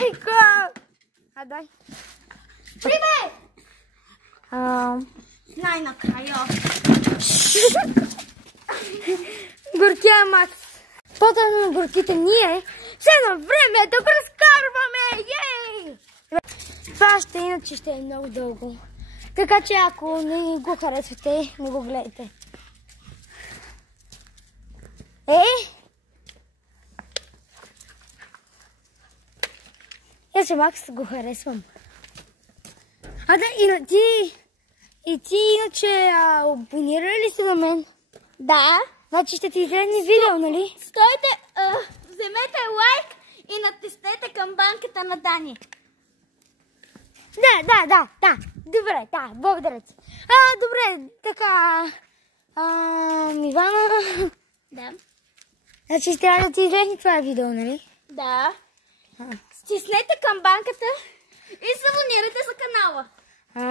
майка! А, дай. Привет! Най-накрая. Горкия Макс. По-тъжно на горките ние все на време да прескарваме! Ей! Това ще иначе ще е много дълго. Така че ако не го харесвате, не го гледайте. Аз Макс го харесвам. А да, и ти иначе абонира ли си на мен? Да. Значи ще ти излезне видео, нали? Стойте, вземете лайк и натиснете камбанката на Дани. Да. Добре, да, благодаря ти. Добре, така. Ивана. Да. Значи трябва да ти излезне това видео, нали? Да. Стиснете камбанката и се абонирайте за канала.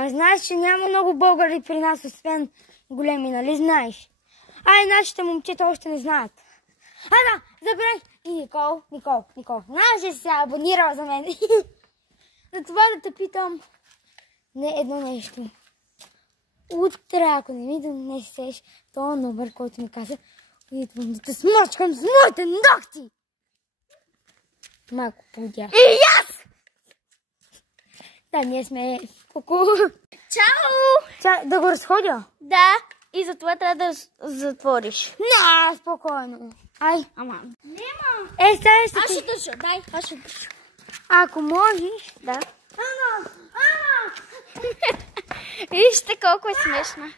Знаеш, че няма много българи при нас, освен големи, нали знаеш? Нашите момчета още не знаят. Да, забравих. И Никол. Знаеш, че се абонирала за мен. На това да те питам едно нещо. Утре, ако не ми донесеш този номер, който ми каза, идвам да те смачкам с моите ногти. Малко подя. И аз! Да, ние сме куку. Чао! Да го разходя? Да, и затова трябва да затвориш. Не, спокойно. Ама. Нема. Аз ще държа, дай. Аз ще държа. Ако можеш. Да. Ана! Вижте колко е смешна.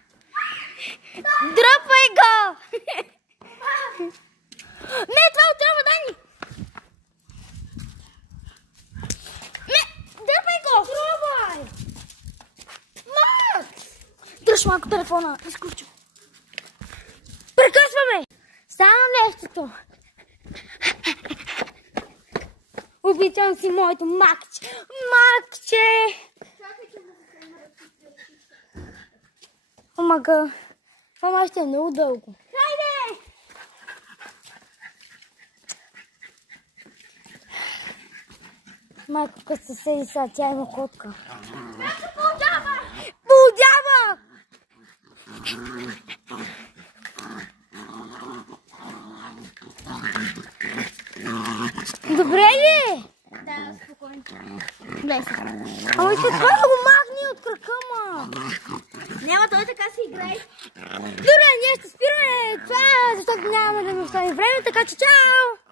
Дропай го! Не, това отлява, Дани! Дърпай го! Пробвай! Макс! Дръж малко телефона, изключвай. Прекъсваме! Само нещото. Обичам си моето макче. Макче! Омага. Това ще е много дълго. Хайде! Майко, като се седи сега, тя има котка. Подява! Подява! Добре ли? Да, спокойно. Влез. Ама след това да го махни от крака, ма. Няма, той така си играй. Добре, ние ще спираме това, защото нямаме да ми оставим време, така че чао!